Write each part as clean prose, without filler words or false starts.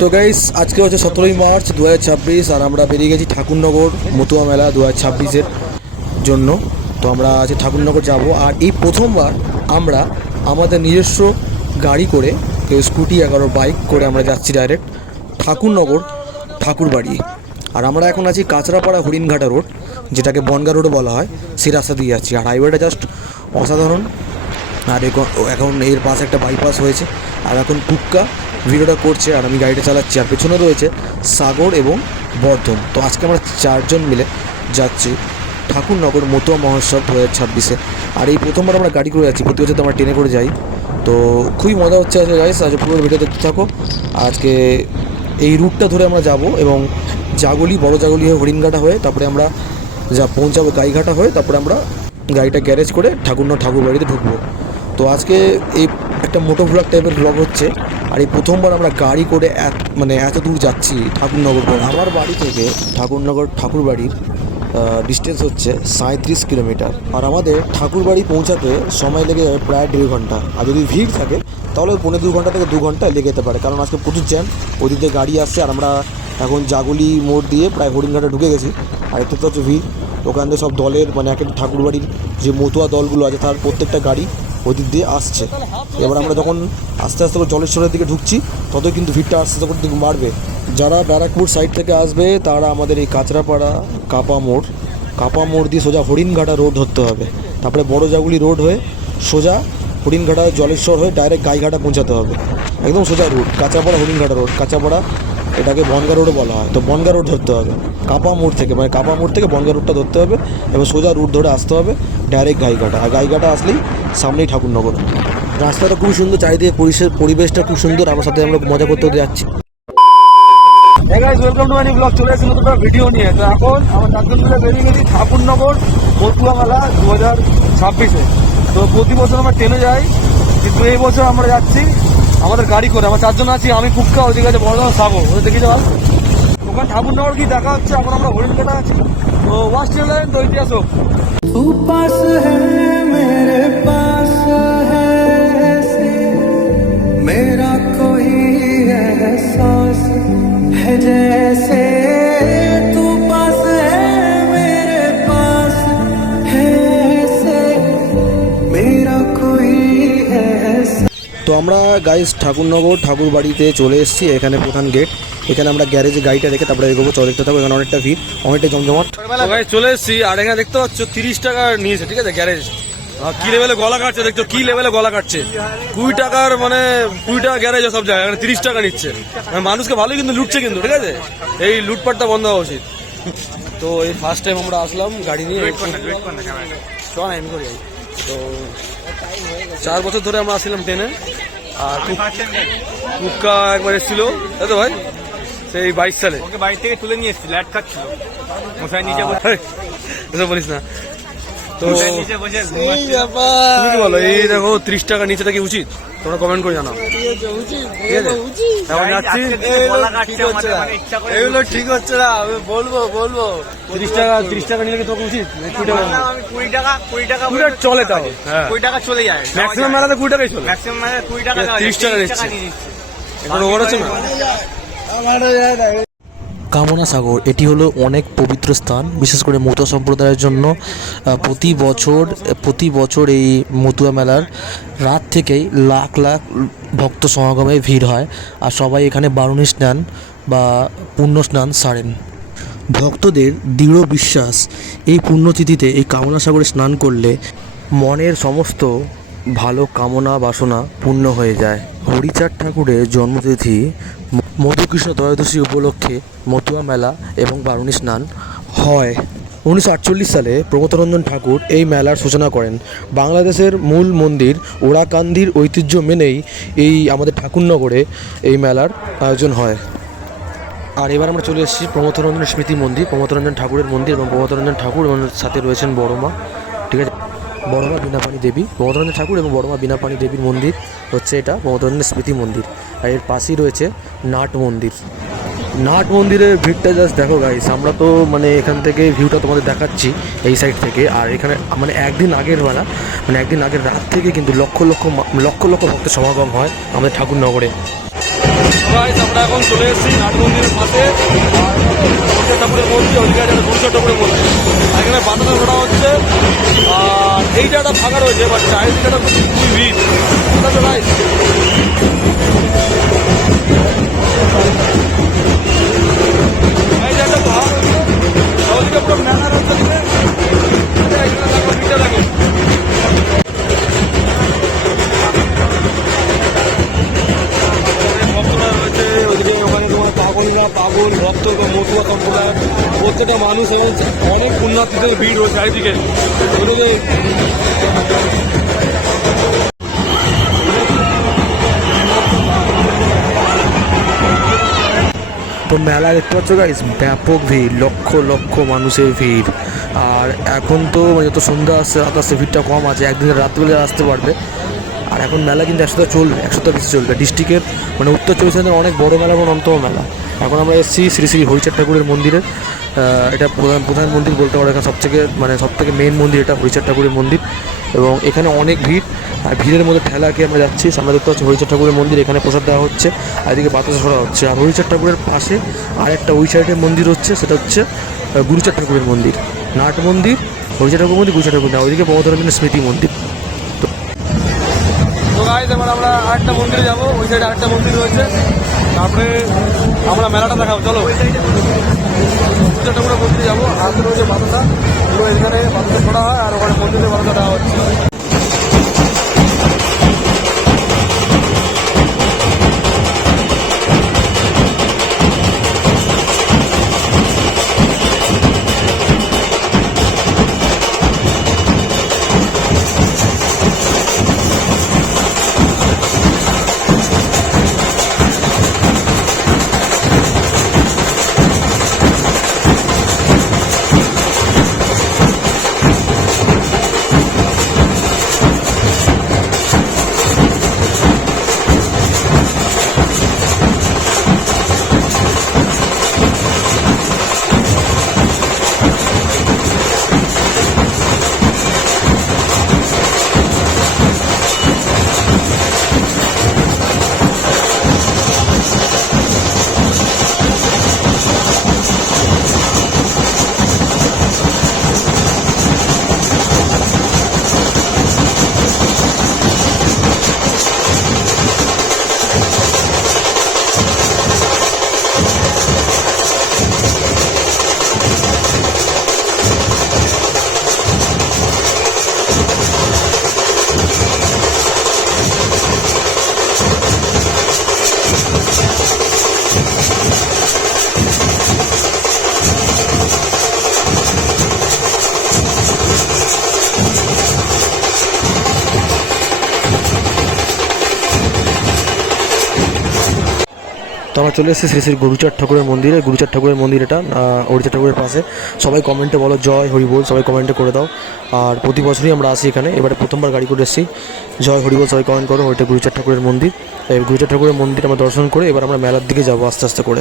তো গাইস আজকে হচ্ছে 17ই মার্চ 2026 আর আমরা বেরিয়ে গেছি ঠাকুরনগর মতুয়া মেলা 2026-এর জন্য। তো আমরা আজ ঠাকুরনগর যাব আর এই প্রথমবার আমরা আমাদের নিজস্ব গাড়ি করে কেউ স্কুটি 11 বাইক করে আমরা যাচ্ছি ডাইরেক্ট ঠাকুরনগর ঠাকুরবাড়ি। আর আমরা এখন আছি কাঁচরাপাড়া হরিণঘাটা রোড, যেটাকে বনগা রোডও বলা হয়, সেই রাস্তা দিয়ে যাচ্ছি। আর হাইওয়েটা জাস্ট অসাধারণ। আর এখন এর পাশে একটা বাইপাস হয়েছে আর এখন টুক্কা ভিডিওটা করছে আর আমি গাড়িটা চালাচ্ছি। আর পেছনে রয়েছে সাগর এবং বর্ধন। তো আজকে আমরা 4 জন মিলে যাচ্ছি ঠাকুরনগর মতুয়া মহোৎসব 2026-এ। আর এই প্রথমবার আমরা গাড়ি করে যাচ্ছি, প্রতি বছর তো আমরা ট্রেনে করে যাই। তো খুবই মজা হচ্ছে আজকে গাইস, আজ পুরো ভিডিও দেখতে থাকো। আজকে এই রুটটা ধরে আমরা যাব এবং জাগলি বড় জাগলি হয়ে হরিণঘাটা হয়ে তারপরে আমরা পৌঁছাবো গাইঘাটা হয়ে, তারপরে আমরা গাড়িটা গ্যারেজ করে ঠাকুরবাড়িতে ঢুকবো। তো আজকে এই একটা মোটো ভ্লগ টাইপের ভ্লগ হচ্ছে। আর এই প্রথমবার আমরা গাড়ি করে এত দূর যাচ্ছি ঠাকুরনগর। আমার বাড়ি থেকে ঠাকুরনগর ঠাকুরবাড়ির ডিস্টেন্স হচ্ছে 37 কিলোমিটার। আর আমাদের ঠাকুরবাড়ি পৌঁছাতে সময় লেগে যাবে প্রায় 1.5 ঘন্টা। আর যদি ভিড় থাকে তাহলে 1.5 ঘন্টা থেকে 2 ঘন্টা লেগে যেতে পারে, কারণ আজকে প্রচুর জ্যাম, ওদিক দিয়ে গাড়ি আসছে। আর আমরা এখন জাগুলি মোড় দিয়ে প্রায় হরিণঘাটা ঢুকে গেছি। আর এতে তো হচ্ছে ভিড়, ওখান থেকে সব দলের একটা ঠাকুরবাড়ির যে মতুয়া দলগুলো আছে তার প্রত্যেকটা গাড়ি ওদিক দিয়ে আসছে। এবার আমরা যখন আস্তে আস্তে করে জলেশ্বরের দিকে ঢুকছি ততই কিন্তু ভিড়টা আস্তে আস্তে করে বাড়বে। যারা ব্যারাকপুর সাইড থেকে আসবে তারা আমাদের এই কাঁচরাপাড়া কাপা মোড় দিয়ে সোজা হরিণঘাটা রোড ধরতে হবে, তারপরে বড় জাগুলি রোড হয়ে সোজা হরিণঘাটা জলেশ্বর হয়ে ডাইরেক্ট গাইঘাটা পৌঁছাতে হবে। একদম সোজা রুট কাঁচাপাড়া হরিণঘাটা রোড। কাঁচাপাড়া এটাকে বনগা রোডও বলা হয়। তো বনগা রোড ধরতে হবে কাপা মোড় থেকে বনগা রোডটা ধরতে হবে এবং সোজা রুট ধরে আসতে হবে ডাইরেক্ট গাইঘাটা। আর গাইঘাটা আসলেই সামনেই ঠাকুরনগর। রাস্তাটা খুব সুন্দর, চারিদিকে পরিবেশটা খুব সুন্দর। আমার সাথে আমরা মজা করতে যাচ্ছি। Welcome to my blog. চলে এসেছি নতুন ভিডিও নিয়ে। তো এখন আমার 4 জন মিলে বেরিয়ে গেছি ঠাকুরনগর মতুয়া মেলা 2026-এ। তো প্রতি বছর আমরা ট্রেনে যাই, কিন্তু এই বছর আমরা যাচ্ছি আমাদের গাড়ি করে। আমরা 4 জন আছি, আমি কুক্কা, ওদিকে আছে বড় সাগর, ওদের দেখে যাওয়া। ওখানে ঠাকুরনগর কি দেখা হচ্ছে। এখন আমরা হরিণঘাটা আছি। তো ওয়াচ চ্যানেল তো ইতিহাস হোক। मेरा कोई एहसास है जैसे तू पास है मेरे पास है ऐसे मेरा कोई एहसास। তো আমরা গাইস ঠাকুরনগর ঠাকুরবাড়িতে চলে এসেছি। এখানে প্রধান গেট, এখানে আমরা গ্যারেজে গাড়িটা রেখে তারপরে এগোবো। চল দেখতে থাকবো, এখানে অনেকটা ভিড়, অনেকটা জমজমাট। চলে এসেছি আর এখানে দেখতে পাচ্ছ 30 টাকা নিয়েছে, ঠিক আছে গ্যারেজ। কি লেভেলে গলা কাটছে দেখছো, কি লেভেলে গলা কাটছে। 20 টাকার 20 টাকা গ্যারেজ সব জায়গায়, এখানে 30 টাকা নিচ্ছে। মানুষকে ভালোই কিন্তু লুটছে কিন্তু, ঠিক আছে। এই লুটপাটটা বন্ধ হওয়া উচিত। তো এই ফার্স্ট টাইম আমরা আসলাম গাড়ি নিয়ে। তো 4 বছর ধরে আমরা আসছিলাম ট্রেনে। আর কুক্কা একবার এসেছিল, তাই তো ভাই, সেই 22 সালে। ওকে বাড়ি থেকে তুলে নিয়ে এসেছিল, ল্যাট খাচ্ছিল মশাই নিচে বসে। এসব বলিস না। তো তুমি কি বলো, এই দেখো 30 টাকা নিচেটা কি উচিত? তোমরা কমেন্ট করে জানাও। এগুলো ঠিক হচ্ছে না, আমি বলবো 30 টাকা নিলে কি তোকে উচিত? 20 টাকা চলে, তাও 20 টাকা চলে যায়। ম্যাক্সিমাম মেলাতে 20 টাকাই চলে, ম্যাক্সিমাম মেলাতে 20 টাকা 30 টাকা নিচ্ছে। এখন ওভার হচ্ছে না। কামনা সাগর এটি হলো অনেক পবিত্র স্থান, বিশেষ করে মতুয়া সম্প্রদায়ের জন্য। প্রতি বছর এই মতুয়া মেলার রাত থেকেই লাখ লাখ ভক্ত সমাগমে ভিড় হয়। আর সবাই এখানে বারুণী স্নান বা পুণ্য স্নান সারেন। ভক্তদের দৃঢ় বিশ্বাস, এই পুণ্যতিথিতে এই কামনা সাগরে স্নান করলে মনের সমস্ত ভালো কামনা বাসনা পূর্ণ হয়ে যায়। হরিচাঁদ ঠাকুরের জন্মতিথি মধুকৃষ্ণ ত্রয়োদশী উপলক্ষে মতুয়া মেলা এবং বারুণী স্নান হয়। 1948 সালে প্রমথরঞ্জন ঠাকুর এই মেলার সূচনা করেন। বাংলাদেশের মূল মন্দির ওরাকান্দির ঐতিহ্য মেনেই এই আমাদের ঠাকুরনগরে এই মেলার আয়োজন হয়। আর এবার আমরা চলে এসেছি প্রমথরঞ্জন স্মৃতি মন্দির, প্রমথরঞ্জন ঠাকুরের মন্দির এবং প্রমথরঞ্জন ঠাকুর এবং সাথে রয়েছেন বড়মা, ঠিক আছে, বড়মা বীণাপাণি দেবী। প্রমথরঞ্জন ঠাকুর এবং বড়মা বীণাপাণি দেবীর মন্দির হচ্ছে এটা প্রমথরঞ্জন স্মৃতি মন্দির। আর এর পাশেই রয়েছে নাট মন্দিরের ভিড়টা জাস্ট দেখো গাইস। আমরা তো এখান থেকে ভিউটা তোমাদের দেখাচ্ছি এই সাইড থেকে। আর এখানে একদিন আগের রাত থেকে কিন্তু লক্ষ লক্ষ ভক্তের সমাগম হয় আমাদের ঠাকুরনগরে। আমরা এখন চলে এসেছি নাট মন্দিরের পাশে, আর ঠাকুরের মন্দির, ওইদিকে একটা গুরুচর ঠাকুরের মন্দির। আর এখানে বাতাসা ঘোরা হচ্ছে, আর এই জায়গাটা ফাঁকা রয়েছে, বাট চারিদিকে খুবই ভিড়। ঠিক আছে ভাই, এই জায়গাটা ভালো হয়েছে, ওদিকে পুরো মেলা রাস্তা দিকে ভিড়টা লাগে। ভক্তরা রয়েছে ওইদিকে, ওখানে তোমার পাগল ভক্ত মতুয়া সম্প্রদায়, প্রত্যেকটা মানুষ এবং অনেক পুণ্যার্থীদের ভিড় রয়েছে চারিদিকে। ওইদিকে তো মেলা দেখতে পাচ্ছ গাইস, ব্যাপক ভিড়, লক্ষ লক্ষ মানুষের ভিড়। আর এখন তো যত সন্ধ্যা আসছে রাত আসছে ভিড়টা কম আছে, একদিনের রাত্রিবেলা আসতে পারবে। আর এখন মেলা কিন্তু 1 সপ্তাহ চলবে, 1 সপ্তাহ বেশি চলবে। ডিস্ট্রিক্টের উত্তর চব্বিশ পরগনার অনেক বড় মেলা এবং অন্যতম মেলা। এখন আমরা এসেছি শ্রী শ্রী হরিচাঁদ ঠাকুরের মন্দিরে। এটা প্রধান মন্দির বলতে পারো, এখানে সবথেকে মেন মন্দির এটা হরিচাঁদ ঠাকুরের মন্দির। এবং এখানে অনেক ভিড়, আর ভিড়ের মধ্যে ঠেলা খেয়ে আমরা যাচ্ছি। সামনে দেখতে পাচ্ছি হরিচাঁদ ঠাকুরের মন্দির, এখানে প্রসাদ দেওয়া হচ্ছে, আর এদিকে বাতাসা ছড়া হচ্ছে। আর হরিচাঁদ ঠাকুরের পাশে আর একটা ওই সাইডের মন্দির হচ্ছে, সেটা হচ্ছে গুরুচাঁদ ঠাকুরের মন্দির। নাট মন্দির, হরিচাঁদ ঠাকুর মন্দির, গুরুচাঁদ ঠাকুর না, ওইদিকে মমতারঞ্জনের স্মৃতি মন্দির। তো গাইজ এবার আমরা আরেকটা মন্দিরে যাবো, ওই সাইডে আরেকটা মন্দির রয়েছে, তারপরে আমরা মেলাটা দেখাবো। চলো গুরুচাঁদ ঠাকুরের মন্দিরে যাবো। হাতে রয়েছে বাতাসা, পুরো এখানে বাতাসা ছড়া হয়, আর ওখানে মন্দিরে বাতাসা দেওয়া হচ্ছে। তো আমরা চলে এসেছি শ্রী শ্রী গুরুচাঁদ ঠাকুরের মন্দিরে। গুরুচাঁদ ঠাকুরের মন্দির এটা, হরিচাঁদ ঠাকুরের পাশে। সবাই কমেন্টে বলো জয় হরি বল, সবাই কমেন্টে করে দাও। আর প্রতি বছরই আমরা আসি এখানে, এবারে প্রথমবার গাড়ি করে এসেছি। জয় হরি বল, সবাই কমেন্ট করো। ওইটা গুরুচাঁদ ঠাকুরের মন্দির। এই গুরুচাঁদ ঠাকুরের মন্দির আমরা দর্শন করে এবার আমরা মেলার দিকে যাবো আস্তে আস্তে করে।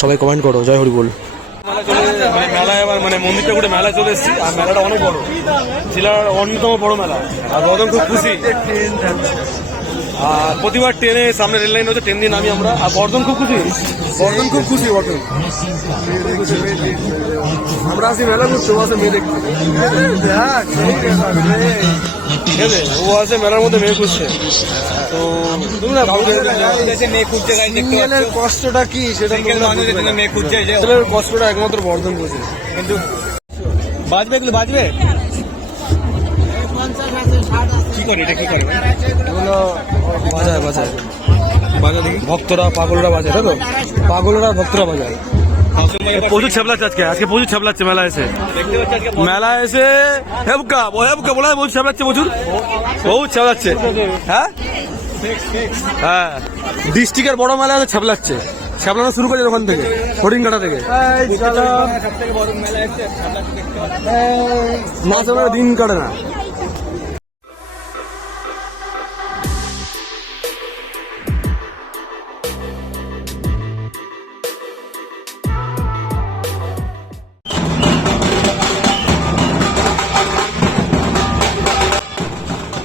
সবাই কমেন্ট করো জয় হরি বল। মেলায় এবার মন্দিরটা ঘুরে মেলায় চলে এসেছি, আর মেলাটা অনেক বড়, জেলার অন্যতম বড় মেলা। আর বর্ধন খুব খুশি, আর প্রতিবার ট্রেনে সামনে রেল লাইন হচ্ছে, ট্রেন দিয়ে নামি আমরা। আর বর্ধন খুব খুশি, বর্ধন আমরা আসি মেলা করতে, ও আসে মেয়ে দেখতে। ও আসে মেলার মধ্যে মেয়ে খুঁজছে। তো তুমি না কষ্টটা কি সেটা মেয়ে খুঁজছে, কষ্টটা একমাত্র বর্ধন বুঝে। কিন্তু বাজবে, এগুলো বাজবে কি করে, এটা কি করে? এগুলো বাজায় দেখি, ভক্তরা পাগলরা বাজায়, তাই তো? পাগলরা ভক্তরা বাজায়। প্রচুর ছাপলাচ্ছে আজকে প্রচুর ছাপলাচ্ছে মেলা এসে হেবকা বলা প্রচুর ছাপলাচ্ছে, প্রচুর বহুত ছাপলাচ্ছে। হ্যাঁ ডিস্ট্রিক্টের বড় মেলা আছে, ছাপলাচ্ছে, ছাপলানো শুরু করে ওখান থেকে, হরিণঘাটা থেকে। মাছ দিন কাটে না।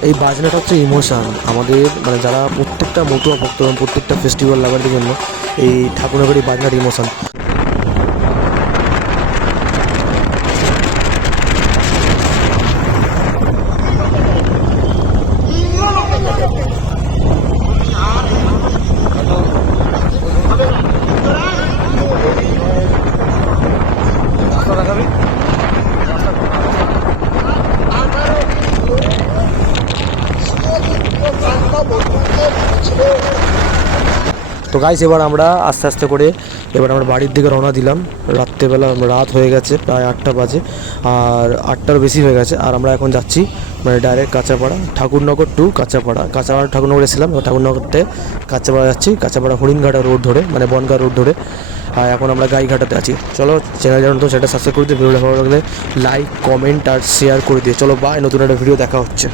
এই বাজনাটা হচ্ছে ইমোশান আমাদের, মানে যারা প্রত্যেকটা মতুয়া ভক্ত এবং প্রত্যেকটা ফেস্টিভ্যাল লাভারদের জন্য এই ঠাকুরনগর এই বাজনার ইমোশান। তো গাইস এবার আমরা আস্তে আস্তে করে এবার আমরা বাড়ির দিকে রওনা দিলাম। রাত্রেবেলা রাত হয়ে গেছে, প্রায় 8টা বাজে, আর 8টার বেশি হয়ে গেছে। আর আমরা এখন যাচ্ছি মানে ডাইরেক্ট কাঁচাপাড়া, ঠাকুরনগর টু কাঁচাপাড়া। কাঁচাপাড়া ঠাকুরনগর এসেছিলাম, এবার ঠাকুরনগরতে কাঁচাপাড়া যাচ্ছি, কাঁচাপাড়া হরিণঘাটা রোড ধরে, মানে বনগাঁ রোড ধরে। আর এখন আমরা গাইঘাটাতে আছি। চলো, চ্যানেল জানো তো সেটা সাবস্ক্রাইব করে দিয়ে, ভিডিওটা ভালো লাগলে লাইক কমেন্ট আর শেয়ার করে দিয়ে। চলো বাই, নতুন একটা ভিডিও দেখা হচ্ছে।